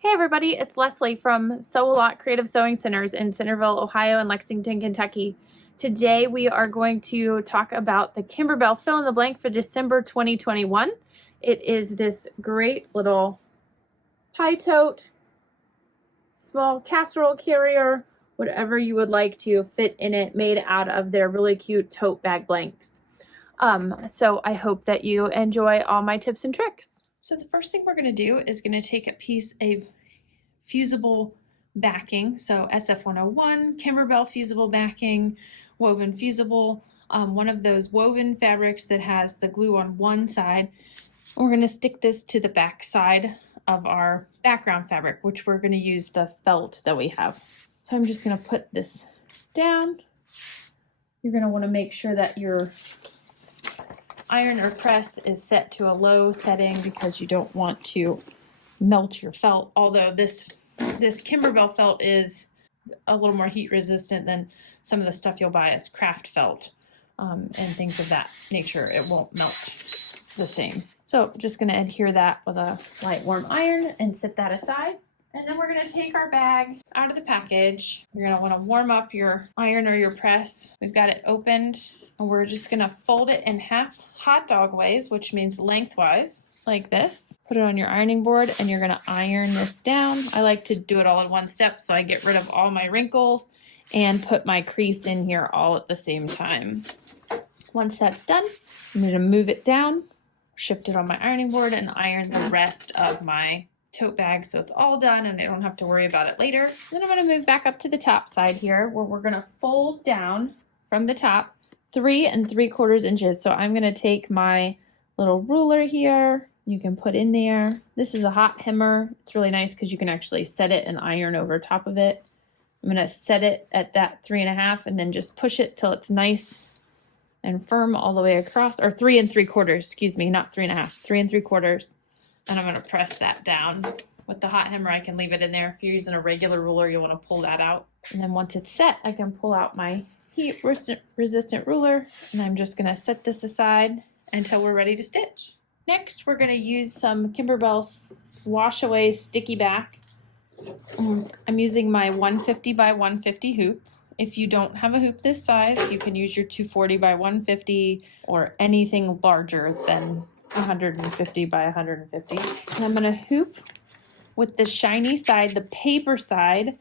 Hey everybody, it's Leslie from Sew A Lot Creative Sewing Centers in Centerville, Ohio and Lexington, Kentucky. Today we are going to talk about the Kimberbell Fill in the Blank for December 2021. It is this great little pie tote, small casserole carrier, whatever you would like to fit in it, made out of their really cute tote bag blanks. So I hope that you enjoy all my tips and tricks. So the first thing we're going to do is going to take a piece of fusible backing, so SF101, Kimberbell fusible backing, woven fusible, one of those woven fabrics that has the glue on one side. We're going to stick this to the back side of our background fabric, which we're going to use the felt that we have. So I'm just going to put this down. You're going to want to make sure that your iron or press is set to a low setting because you don't want to melt your felt, although this Kimberbell felt is a little more heat resistant than some of the stuff you'll buy as craft felt and things of that nature. It won't melt the same. So just going to adhere that with a light warm iron and set that aside. And then we're going to take our bag out of the package. You're going to want to warm up your iron or your press. We've got it opened. And we're just going to fold it in half hot dog ways, which means lengthwise, like this. Put it on your ironing board and you're going to iron this down. I like to do it all in one step so I get rid of all my wrinkles and put my crease in here all at the same time. Once that's done, I'm going to move it down, shift it on my ironing board, and iron the rest of my tote bag so it's all done and I don't have to worry about it later. Then I'm going to move back up to the top side here where we're going to fold down from the top 3 3/4 inches. So I'm going to take my little ruler here. You can put in there. This is a hot hammer. It's really nice because you can actually set it and iron over top of it. I'm going to set it at that 3 1/2 and then just push it till it's nice and firm all the way across, or 3 3/4, excuse me, not 3 1/2, 3 3/4. And I'm going to press that down. With the hot hammer, I can leave it in there. If you're using a regular ruler, you'll want to pull that out. And then once it's set, I can pull out my heat resistant ruler, and I'm just going to set this aside until we're ready to stitch. Next, we're going to use some Kimberbell wash away sticky back. I'm using my 150 by 150 hoop. If you don't have a hoop this size, you can use your 240 by 150 or anything larger than 150 by 150. And I'm going to hoop with the shiny side, the paper side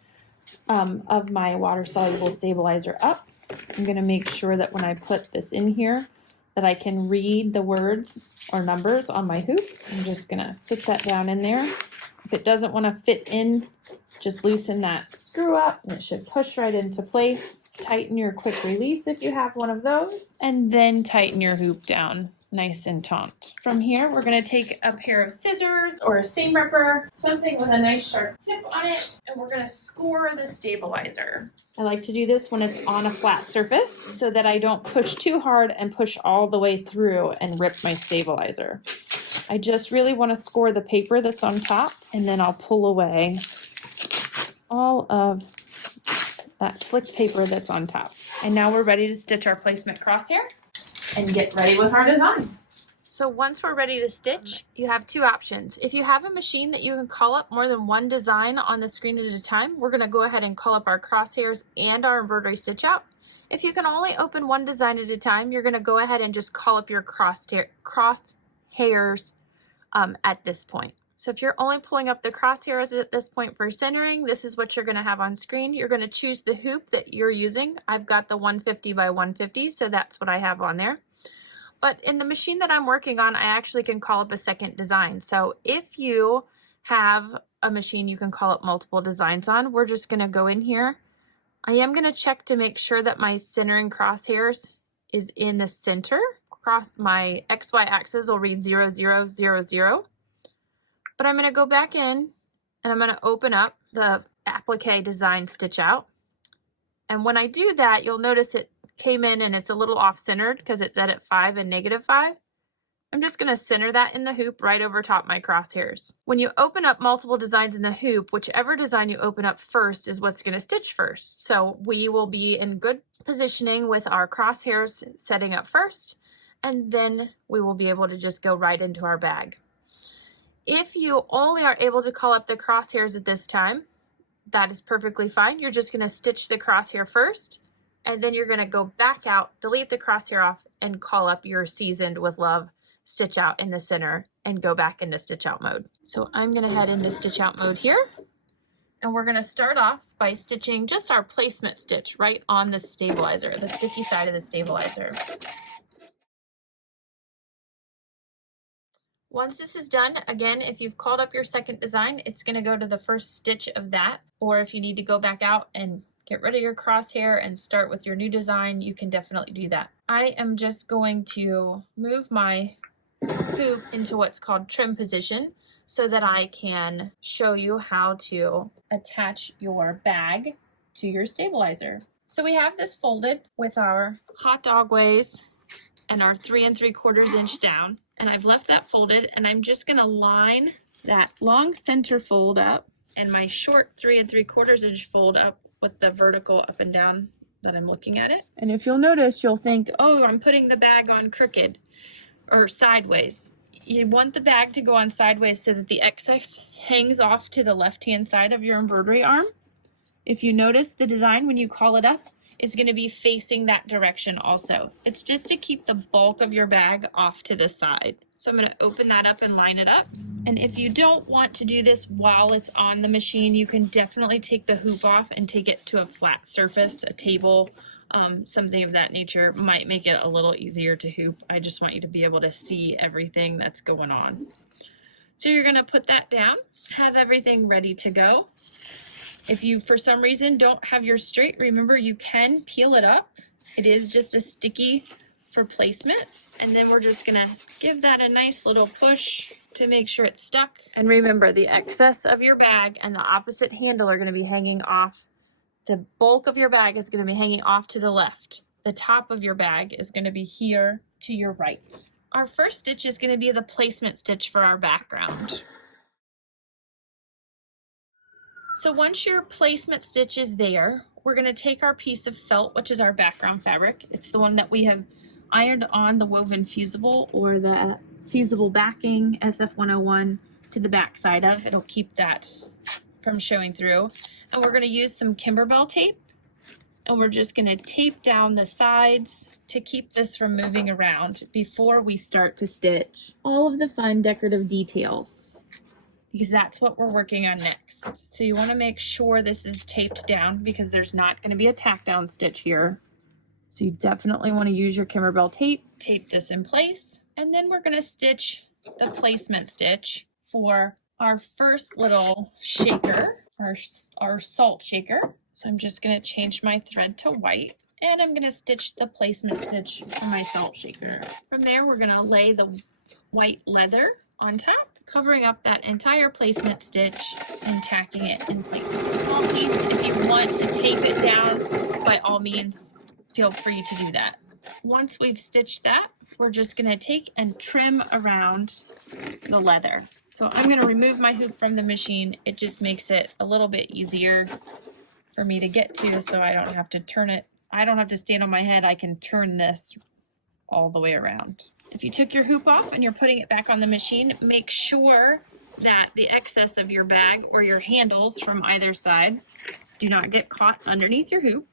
of my water soluble stabilizer up. I'm going to make sure that when I put this in here that I can read the words or numbers on my hoop. I'm just going to sit that down in there. If it doesn't want to fit in, just loosen that screw up and it should push right into place. Tighten your quick release if you have one of those, and then tighten your hoop down nice and taut. From here, we're going to take a pair of scissors or a seam ripper, something with a nice sharp tip on it, and we're going to score the stabilizer. I like to do this when it's on a flat surface so that I don't push too hard and push all the way through and rip my stabilizer. I just really want to score the paper that's on top, and then I'll pull away all of that slick paper that's on top. And now we're ready to stitch our placement crosshair and get ready with our design. So once we're ready to stitch, you have two options. If you have a machine that you can call up more than one design on the screen at a time, we're going to go ahead and call up our crosshairs and our embroidery stitch out. If you can only open one design at a time, you're going to go ahead and just call up your crosshairs at this point. So if you're only pulling up the crosshairs at this point for centering, this is what you're going to have on screen. You're going to choose the hoop that you're using. I've got the 150 by 150, so that's what I have on there. But in the machine that I'm working on, I actually can call up a second design. So if you have a machine you can call up multiple designs on, we're just going to go in here. I am going to check to make sure that my centering crosshairs is in the center. My XY axis will read 0, 0, 0, 0. But I'm going to go back in and I'm going to open up the applique design stitch out. And when I do that, you'll notice it came in and it's a little off centered because it's at 5 and -5. I'm just going to center that in the hoop right over top my crosshairs. When you open up multiple designs in the hoop, whichever design you open up first is what's going to stitch first. So we will be in good positioning with our crosshairs setting up first, and then we will be able to just go right into our bag. If you only are able to call up the crosshairs at this time, that is perfectly fine. You're just going to stitch the crosshair first, and then you're going to go back out, delete the crosshair off, and call up your Seasoned with Love stitch out in the center and go back into stitch out mode. So I'm going to head into stitch out mode here, and we're going to start off by stitching just our placement stitch right on the stabilizer, the sticky side of the stabilizer. Once this is done, again, if you've called up your second design, it's going to go to the first stitch of that, or if you need to go back out and get rid of your crosshair and start with your new design, you can definitely do that. I am just going to move my hoop into what's called trim position so that I can show you how to attach your bag to your stabilizer. So we have this folded with our hot dog ways and our 3 3/4 inch down. And I've left that folded, and I'm just gonna line that long center fold up and my short 3 3/4 inch fold up with the vertical up and down that I'm looking at it. And if you'll notice, you'll think, oh, I'm putting the bag on crooked or sideways. You want the bag to go on sideways so that the excess hangs off to the left-hand side of your embroidery arm. If you notice, the design when you call it up is going to be facing that direction also. It's just to keep the bulk of your bag off to the side. So I'm going to open that up and line it up. And if you don't want to do this while it's on the machine, you can definitely take the hoop off and take it to a flat surface, a table, something of that nature. Might make it a little easier to hoop. I just want you to be able to see everything that's going on. So you're going to put that down, have everything ready to go. If you, for some reason, don't have your straight, remember you can peel it up. It is just a sticky for placement. And then we're just gonna give that a nice little push to make sure it's stuck. And remember, the excess of your bag and the opposite handle are gonna be hanging off. The bulk of your bag is gonna be hanging off to the left. The top of your bag is gonna be here to your right. Our first stitch is gonna be the placement stitch for our background. So once your placement stitch is there, we're going to take our piece of felt, which is our background fabric. It's the one that we have ironed on the woven fusible or the fusible backing SF101 to the back side of. It'll keep that from showing through. And we're going to use some Kimberbell tape, and we're just going to tape down the sides to keep this from moving around before we start to stitch all of the fun decorative details, because that's what we're working on next. So you want to make sure this is taped down because there's not going to be a tack down stitch here. So you definitely want to use your Kimberbell tape. Tape this in place, and then we're going to stitch the placement stitch for our first little shaker, our salt shaker. So I'm just going to change my thread to white, and I'm going to stitch the placement stitch for my salt shaker. From there, we're going to lay the white leather on top, covering up that entire placement stitch and tacking it in place. A small piece, if you want to tape it down, by all means, feel free to do that. Once we've stitched that, we're just going to take and trim around the leather. So I'm going to remove my hoop from the machine. It just makes it a little bit easier for me to get to, so I don't have to turn it. I don't have to stand on my head. I can turn this all the way around. If you took your hoop off and you're putting it back on the machine, make sure that the excess of your bag or your handles from either side do not get caught underneath your hoop.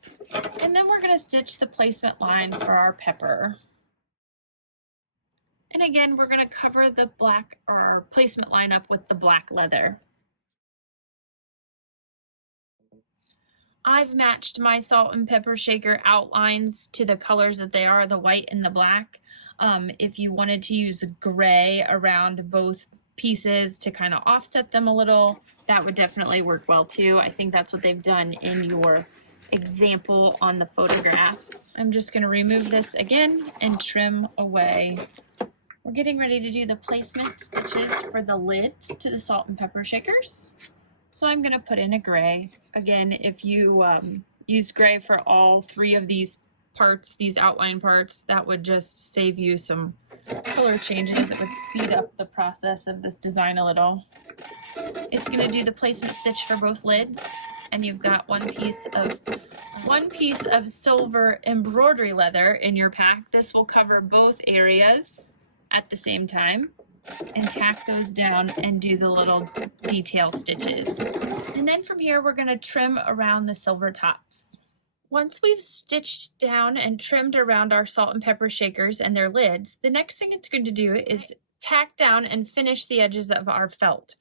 And then we're going to stitch the placement line for our pepper. And again, we're going to cover the black or placement line up with the black leather. I've matched my salt and pepper shaker outlines to the colors that they are, the white and the black. If you wanted to use gray around both pieces to kind of offset them a little, that would definitely work well too. I think that's what they've done in your example on the photographs. I'm just going to remove this again and trim away. We're getting ready to do the placement stitches for the lids to the salt and pepper shakers. So I'm going to put in a gray. Again, if you use gray for all three of these parts, these outline parts, that would just save you some color changes. It would speed up the process of this design a little. It's going to do the placement stitch for both lids, and you've got one piece of silver embroidery leather in your pack. This will cover both areas at the same time. and tack those down and do the little detail stitches. And then from here, we're going to trim around the silver tops. Once we've stitched down and trimmed around our salt and pepper shakers and their lids, the next thing it's going to do is tack down and finish the edges of our felt.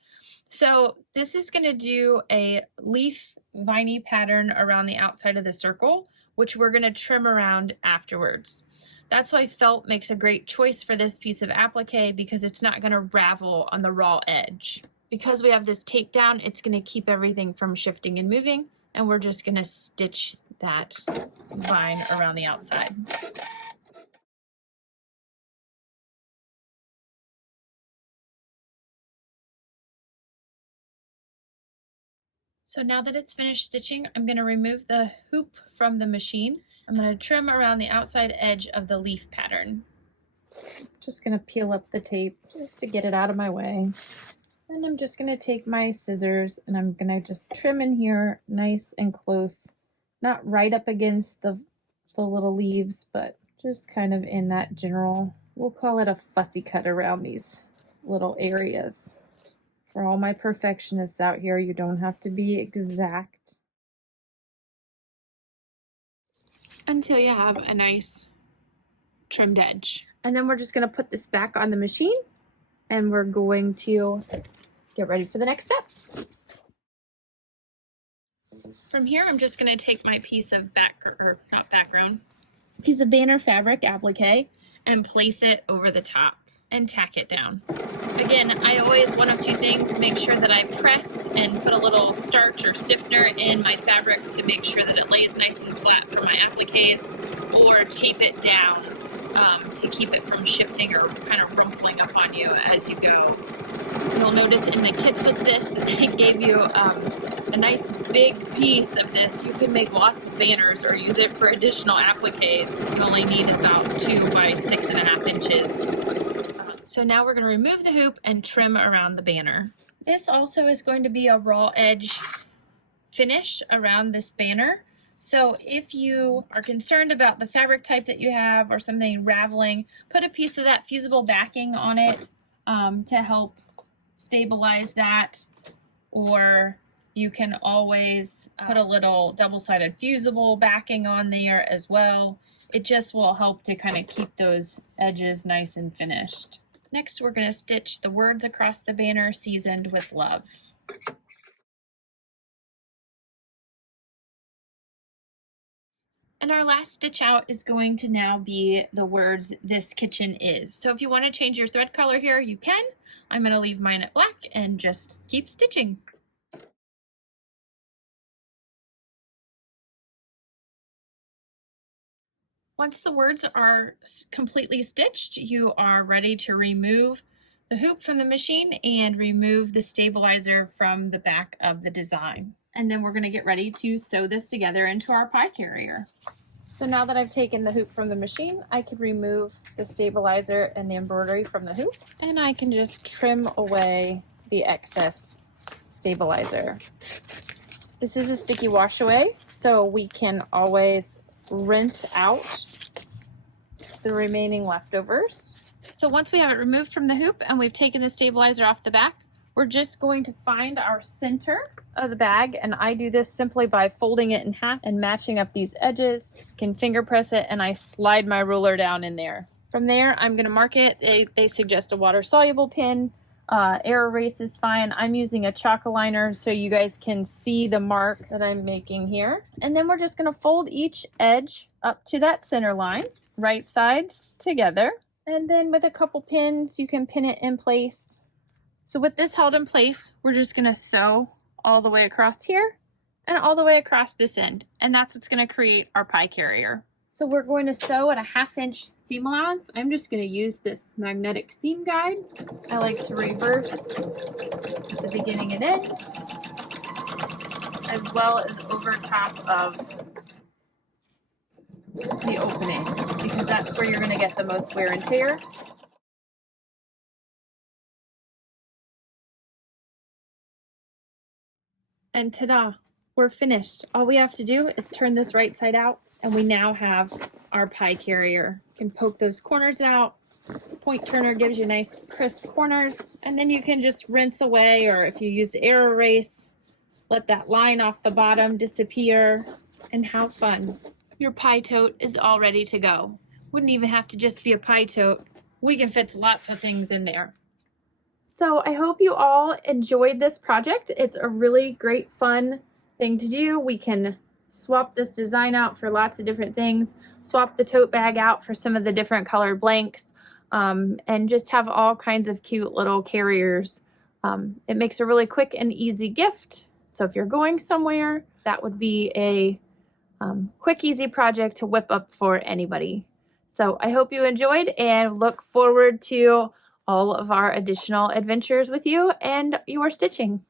So this is going to do a leaf viney pattern around the outside of the circle, which we're going to trim around afterwards. That's why felt makes a great choice for this piece of applique, because it's not going to ravel on the raw edge. Because we have this taped down, it's going to keep everything from shifting and moving, and we're just going to stitch that vine around the outside. So now that it's finished stitching, I'm going to remove the hoop from the machine. I'm going to trim around the outside edge of the leaf pattern. Just going to peel up the tape just to get it out of my way. And I'm just going to take my scissors and I'm going to just trim in here nice and close. Not right up against the little leaves, but just kind of in that general, we'll call it a fussy cut around these little areas. For all my perfectionists out here, you don't have to be exact until you have a nice trimmed edge. And then we're just going to put this back on the machine and we're going to get ready for the next step. From here, I'm just going to take my piece of piece of banner fabric applique and place it over the top and tack it down. Again, I always, one of two things, make sure that I press and put a little starch or stiffener in my fabric to make sure that it lays nice and flat for my appliques, or tape it down to keep it from shifting or kind of rumpling up on you as you go. You'll notice in the kits with this, they gave you a nice big piece of this. You can make lots of banners or use it for additional appliques. You only need about 2 by 6.5 inches. So now we're going to remove the hoop and trim around the banner. This also is going to be a raw edge finish around this banner. So if you are concerned about the fabric type that you have or something raveling, put a piece of that fusible backing on it to help stabilize that. Or you can always put a little double-sided fusible backing on there as well. It just will help to kind of keep those edges nice and finished. Next, we're going to stitch the words across the banner, "Seasoned with Love." And our last stitch out is going to now be the words, "This kitchen is." So if you want to change your thread color here, you can. I'm going to leave mine at black and just keep stitching. Once the words are completely stitched, you are ready to remove the hoop from the machine and remove the stabilizer from the back of the design. And then we're going to get ready to sew this together into our pie carrier. So now that I've taken the hoop from the machine, I can remove the stabilizer and the embroidery from the hoop, and I can just trim away the excess stabilizer. This is a sticky wash away, so we can always rinse out the remaining leftovers. So once we have it removed from the hoop and we've taken the stabilizer off the back, we're just going to find our center of the bag, and I do this simply by folding it in half and matching up these edges. You can finger press it and I slide my ruler down in there. From there, I'm going to mark it. They suggest a water soluble pin. Air erase is fine. I'm using a chalk liner so you guys can see the mark that I'm making here. And then we're just going to fold each edge up to that center line, right sides together. And then with a couple pins, you can pin it in place. So with this held in place, we're just going to sew all the way across here and all the way across this end. And that's what's going to create our pie carrier. So we're going to sew at a 1/2 inch seam allowance. I'm just going to use this magnetic seam guide. I like to reverse the beginning and end, as well as over top of the opening, because that's where you're going to get the most wear and tear. And ta-da, we're finished. All we have to do is turn this right side out, and we now have our pie carrier. You can poke those corners out, Point turner gives you nice crisp corners, and then you can just rinse away, or if you used air erase, let that line off the bottom disappear, and have fun. Your pie tote is all ready to go. Wouldn't even have to just be a pie tote. We can fit lots of things in there. So I hope you all enjoyed this project. It's a really great fun thing to do. We can swap this design out for lots of different things, swap the tote bag out for some of the different colored blanks, and just have all kinds of cute little carriers. It makes a really quick and easy gift. So if you're going somewhere, that would be a quick, easy project to whip up for anybody. So I hope you enjoyed and look forward to all of our additional adventures with you and your stitching.